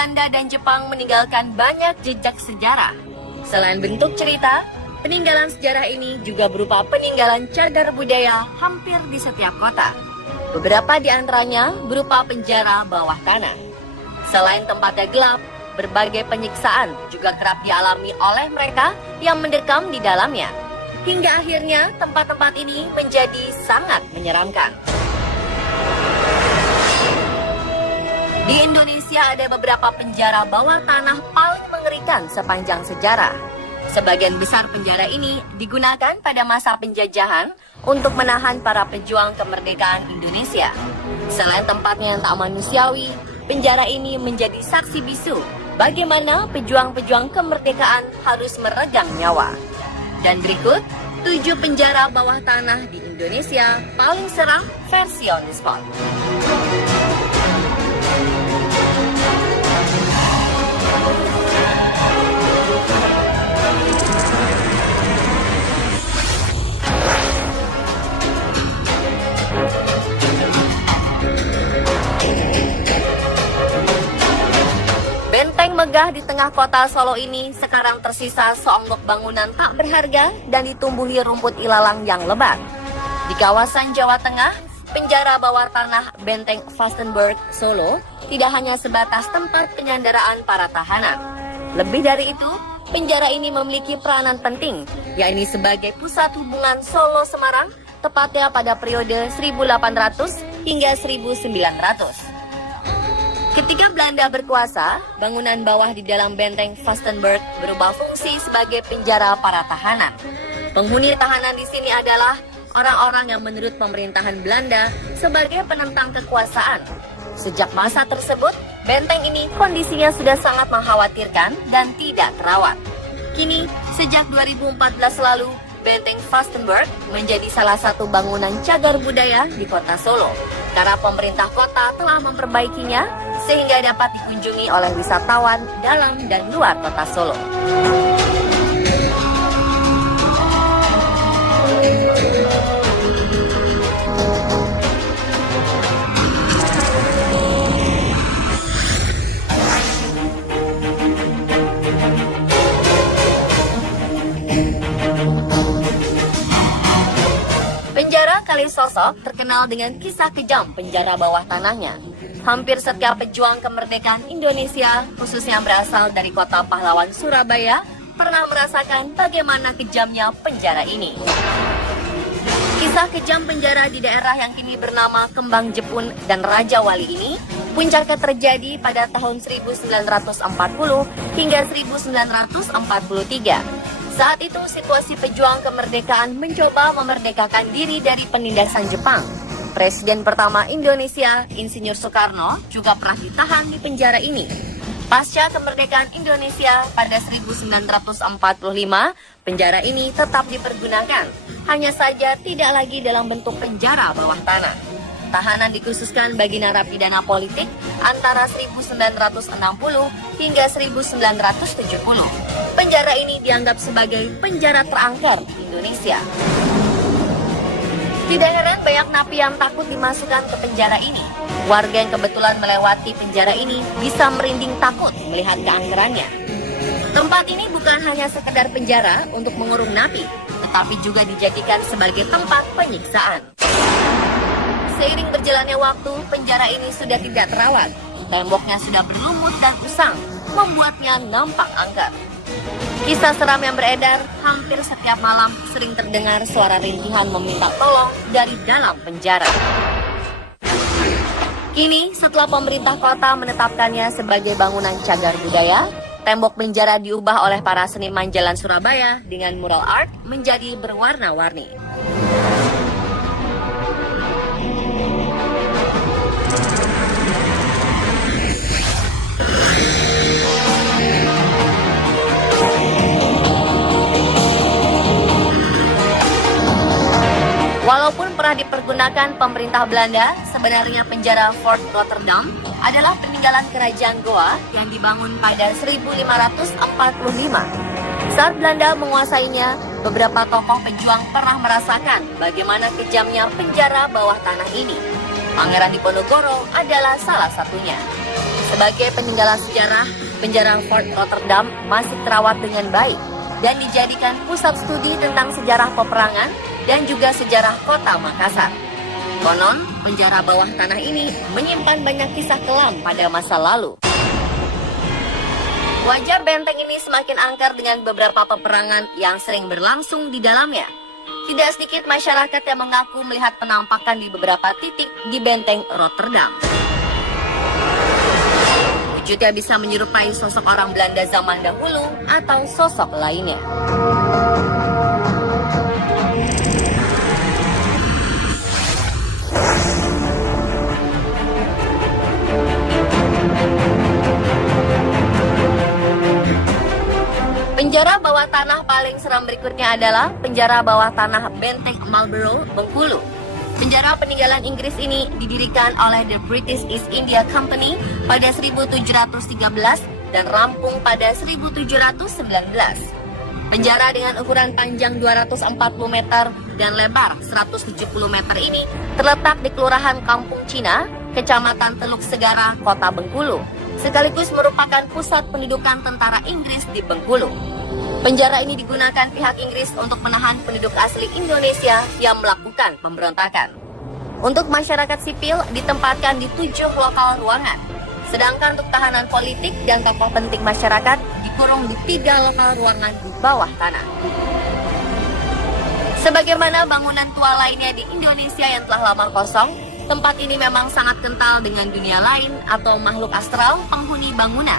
Belanda dan Jepang meninggalkan banyak jejak sejarah. Selain bentuk cerita, peninggalan sejarah ini juga berupa peninggalan cagar budaya hampir di setiap kota. Beberapa di antaranya berupa penjara bawah tanah. Selain tempatnya gelap, berbagai penyiksaan juga kerap dialami oleh mereka yang mendekam di dalamnya. Hingga akhirnya tempat-tempat ini menjadi sangat menyeramkan. Di Indonesia ada beberapa penjara bawah tanah paling mengerikan sepanjang sejarah. Sebagian besar penjara ini digunakan pada masa penjajahan untuk menahan para pejuang kemerdekaan Indonesia. Selain tempatnya yang tak manusiawi, penjara ini menjadi saksi bisu bagaimana pejuang-pejuang kemerdekaan harus meregang nyawa. Dan berikut 7 penjara bawah tanah di Indonesia paling seram versi On The Spot. Benteng megah di tengah kota Solo ini sekarang tersisa seonggok bangunan tak berharga dan ditumbuhi rumput ilalang yang lebat. Di kawasan Jawa Tengah, penjara bawah tanah Benteng Vastenburg, Solo tidak hanya sebatas tempat penyanderaan para tahanan. Lebih dari itu, penjara ini memiliki peranan penting, yakni sebagai pusat hubungan Solo-Semarang, tepatnya pada periode 1800 hingga 1900. Ketika Belanda berkuasa, bangunan bawah di dalam benteng Vastenburg berubah fungsi sebagai penjara para tahanan. Penghuni tahanan di sini adalah orang-orang yang menurut pemerintahan Belanda sebagai penentang kekuasaan. Sejak masa tersebut, benteng ini kondisinya sudah sangat mengkhawatirkan dan tidak terawat. Kini, sejak 2014 lalu, Benteng Vastenburg menjadi salah satu bangunan cagar budaya di kota Solo karena pemerintah kota telah memperbaikinya sehingga dapat dikunjungi oleh wisatawan dalam dan luar kota Solo. Kalisosok terkenal dengan kisah kejam penjara bawah tanahnya. Hampir setiap pejuang kemerdekaan Indonesia, khususnya yang berasal dari kota pahlawan Surabaya, pernah merasakan bagaimana kejamnya penjara ini. Kisah kejam penjara di daerah yang kini bernama Kembang Jepun dan Raja Wali ini puncaknya terjadi pada tahun 1940 hingga 1943. Saat itu situasi pejuang kemerdekaan mencoba memerdekakan diri dari penindasan Jepang. Presiden pertama Indonesia, Insinyur Soekarno, juga pernah ditahan di penjara ini. Pasca kemerdekaan Indonesia pada 1945, penjara ini tetap dipergunakan. Hanya saja tidak lagi dalam bentuk penjara bawah tanah. Tahanan dikhususkan bagi narapidana politik antara 1960 hingga 1970. Penjara ini dianggap sebagai penjara terangker di Indonesia. Tidak heran banyak napi yang takut dimasukkan ke penjara ini. Warga yang kebetulan melewati penjara ini bisa merinding takut melihat keangkerannya. Tempat ini bukan hanya sekedar penjara untuk mengurung napi, tetapi juga dijadikan sebagai tempat penyiksaan. Seiring berjalannya waktu, penjara ini sudah tidak terawat. Temboknya sudah berlumut dan usang, membuatnya nampak angker. Kisah seram yang beredar, hampir setiap malam sering terdengar suara rintihan meminta tolong dari dalam penjara. Kini, setelah pemerintah kota menetapkannya sebagai bangunan cagar budaya, tembok penjara diubah oleh para seniman Jalan Surabaya dengan mural art menjadi berwarna-warni. Walaupun pernah dipergunakan pemerintah Belanda, sebenarnya penjara Fort Rotterdam adalah peninggalan kerajaan Goa yang dibangun pada 1545. Saat Belanda menguasainya, beberapa tokoh pejuang pernah merasakan bagaimana kejamnya penjara bawah tanah ini. Pangeran Diponegoro adalah salah satunya. Sebagai peninggalan sejarah, penjara Fort Rotterdam masih terawat dengan baik dan dijadikan pusat studi tentang sejarah peperangan dan juga sejarah kota Makassar. Konon, penjara bawah tanah ini menyimpan banyak kisah kelam pada masa lalu. Wajah benteng ini semakin angker dengan beberapa peperangan yang sering berlangsung di dalamnya. Tidak sedikit masyarakat yang mengaku melihat penampakan di beberapa titik di benteng Rotterdam. Wujudnya bisa menyerupai sosok orang Belanda zaman dahulu atau sosok lainnya. Penjara bawah tanah paling seram berikutnya adalah penjara bawah tanah Benteng Marlborough, Bengkulu. Penjara peninggalan Inggris ini didirikan oleh The British East India Company pada 1713 dan rampung pada 1719. Penjara dengan ukuran panjang 240 meter dan lebar 170 meter ini terletak di Kelurahan Kampung Cina, Kecamatan Teluk Segara, Kota Bengkulu, sekaligus merupakan pusat pendudukan tentara Inggris di Bengkulu. Penjara ini digunakan pihak Inggris untuk menahan penduduk asli Indonesia yang melakukan pemberontakan. Untuk masyarakat sipil ditempatkan di 7 lokal ruangan, sedangkan untuk tahanan politik dan tokoh penting masyarakat dikurung di 3 lokal ruangan di bawah tanah. Sebagaimana bangunan tua lainnya di Indonesia yang telah lama kosong, tempat ini memang sangat kental dengan dunia lain atau makhluk astral penghuni bangunan.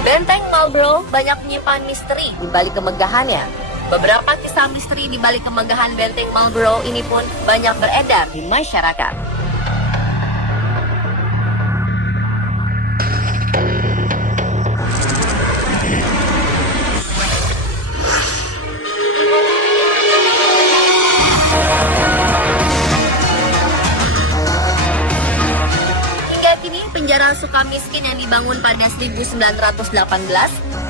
Benteng Marlborough banyak menyimpan misteri di balik kemegahannya. Beberapa kisah misteri di balik kemegahan Benteng Marlborough ini pun banyak beredar di masyarakat. Penjara Sukamiskin yang dibangun pada 1918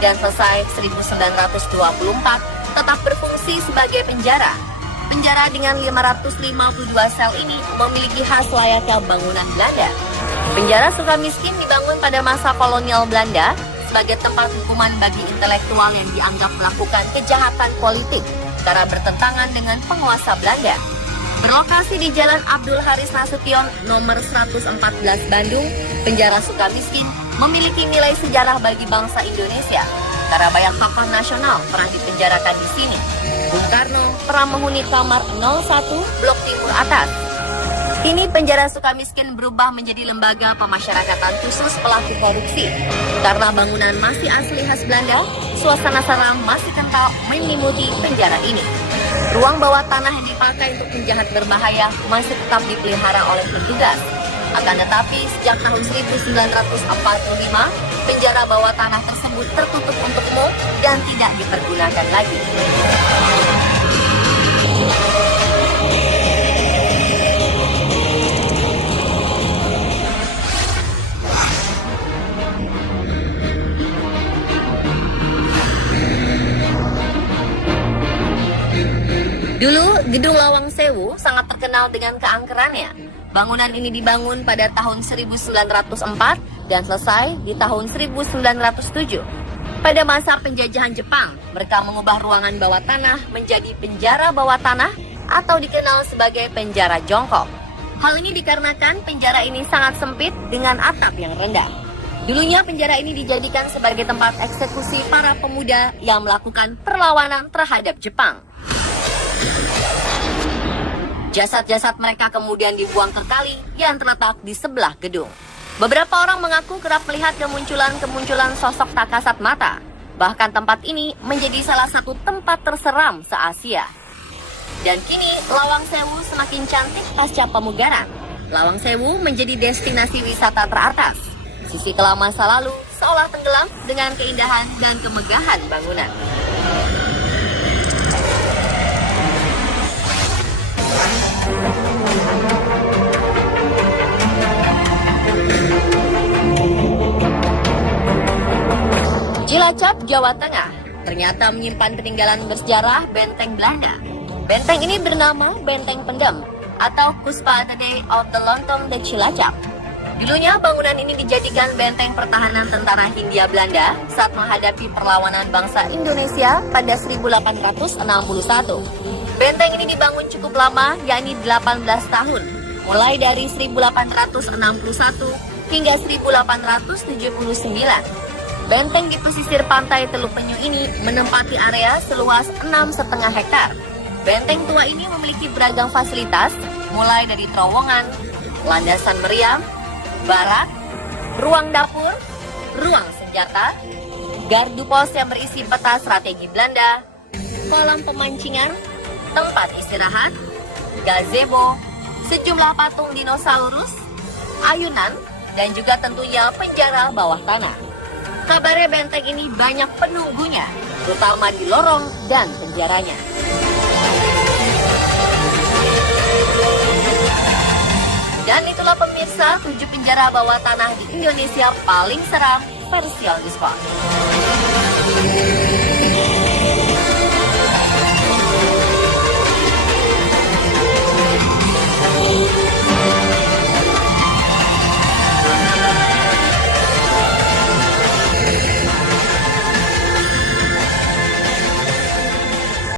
dan selesai 1924 tetap berfungsi sebagai penjara. Penjara dengan 552 sel ini memiliki khas layaknya bangunan Belanda. Penjara Sukamiskin dibangun pada masa kolonial Belanda sebagai tempat hukuman bagi intelektual yang dianggap melakukan kejahatan politik karena bertentangan dengan penguasa Belanda. Berlokasi di Jalan Abdul Haris Nasution nomor 114 Bandung, penjara Sukamiskin memiliki nilai sejarah bagi bangsa Indonesia karena banyak tokoh nasional pernah dipenjarakan di sini. Bung Karno pernah menghuni kamar 01 Blok Timur Atas. Kini penjara Sukamiskin berubah menjadi lembaga pemasyarakatan khusus pelaku korupsi. Karena bangunan masih asli khas Belanda, suasana seram masih kental menyelimuti penjara ini. Ruang bawah tanah yang dipakai untuk penjahat berbahaya masih tetap dipelihara oleh petugas. Akan tetapi, sejak tahun 1945, penjara bawah tanah tersebut tertutup untuk umum dan tidak dipergunakan lagi. Dulu, Gedung Lawang Sewu sangat terkenal dengan keangkerannya. Bangunan ini dibangun pada tahun 1904 dan selesai di tahun 1907. Pada masa penjajahan Jepang, mereka mengubah ruangan bawah tanah menjadi penjara bawah tanah atau dikenal sebagai penjara jongkok. Hal ini dikarenakan penjara ini sangat sempit dengan atap yang rendah. Dulunya penjara ini dijadikan sebagai tempat eksekusi para pemuda yang melakukan perlawanan terhadap Jepang. Jasad-jasad mereka kemudian dibuang ke kali yang terletak di sebelah gedung. Beberapa orang mengaku kerap melihat kemunculan sosok tak kasat mata. Bahkan tempat ini menjadi salah satu tempat terseram se-Asia. Dan kini Lawang Sewu semakin cantik pasca pemugaran. Lawang Sewu menjadi destinasi wisata teratas. Sisi kelam masa lalu seolah tenggelam dengan keindahan dan kemegahan bangunan. Cilacap, Jawa Tengah, ternyata menyimpan peninggalan bersejarah benteng Belanda. Benteng ini bernama Benteng Pendem atau Kuspa the Day of the Lontong de Cilacap. Dulunya bangunan ini dijadikan benteng pertahanan tentara Hindia Belanda saat menghadapi perlawanan bangsa Indonesia pada 1861. Benteng ini dibangun cukup lama, yakni 18 tahun, mulai dari 1861 hingga 1879. Benteng di pesisir pantai Teluk Penyu ini menempati area seluas 6,5 hektar. Benteng tua ini memiliki beragam fasilitas, mulai dari terowongan, landasan meriam, barak, ruang dapur, ruang senjata, gardu pos yang berisi peta strategi Belanda, kolam pemancingan, tempat istirahat, gazebo, sejumlah patung dinosaurus, ayunan, dan juga tentunya penjara bawah tanah. Kabarnya benteng ini banyak penunggunya, terutama di lorong dan penjaranya. Dan itulah pemirsa 7 penjara bawah tanah di Indonesia paling seram versi On The Spot.